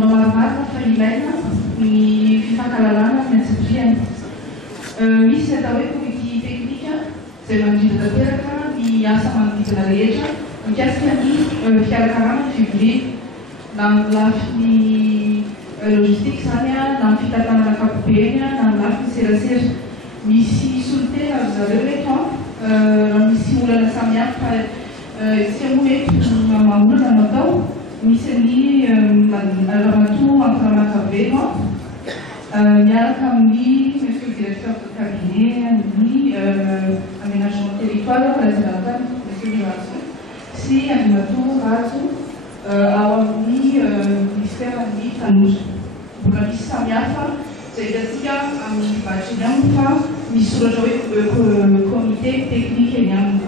maromaro fa ilaina ny fifankalalana ny antsitriany. Misy atao hoe comité teknika izay mandrindra tanteraka ny asa manodidina rehetra mikasika ny fikarakarana ny fivolena na amin'ny lafiny logistika zany a, na amin'ny fitantanana ankapobeny, na amin'ny lafiny serasera. Misy solitena ry zareo reto raha misy olana samihafa isika moa eto maolana no atao. Misy ny ramatoa ampiramakaveno miaraka amin'ny monsieur le directeur de cabinet ny aménagement territoire représentante monsieur Limasso sy animateur razo ao amin'ny ministère ny taloso. Mbola misy samihafa izay hitantsika amin'ny badge eny aminy fa misy soratra hoe comité technique eny aminy.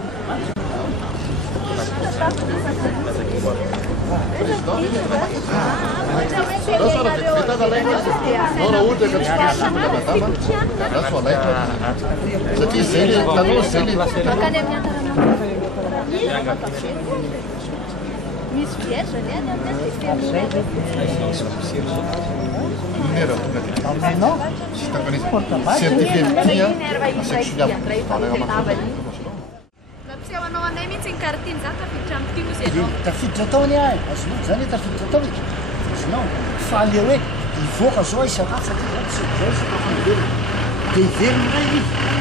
Siamanao anay mihitsy ny kartiny za tafiditra amin'ity moa ianao. Tafiditra tao any ahy, azonao zany tafiditra tao e. Azonao fa le hoe ivoaka zao isakafo satria zany tsy zao sakafo velona. Dia velona ray izy.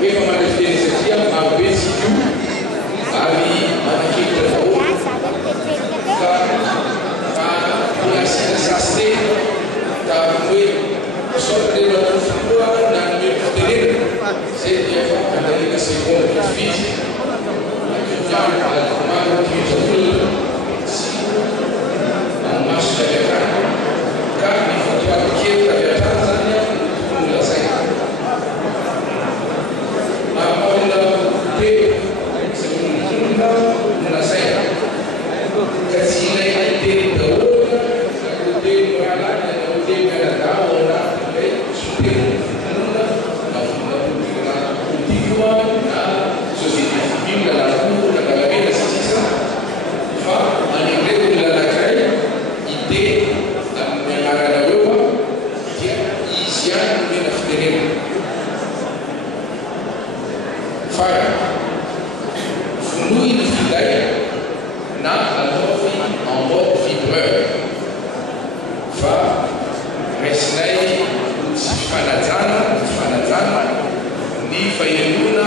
Quem vai mais farany vonohy ny finday na ataovy en mode vibreur fa raisinay tsy fanajana ny fahirinona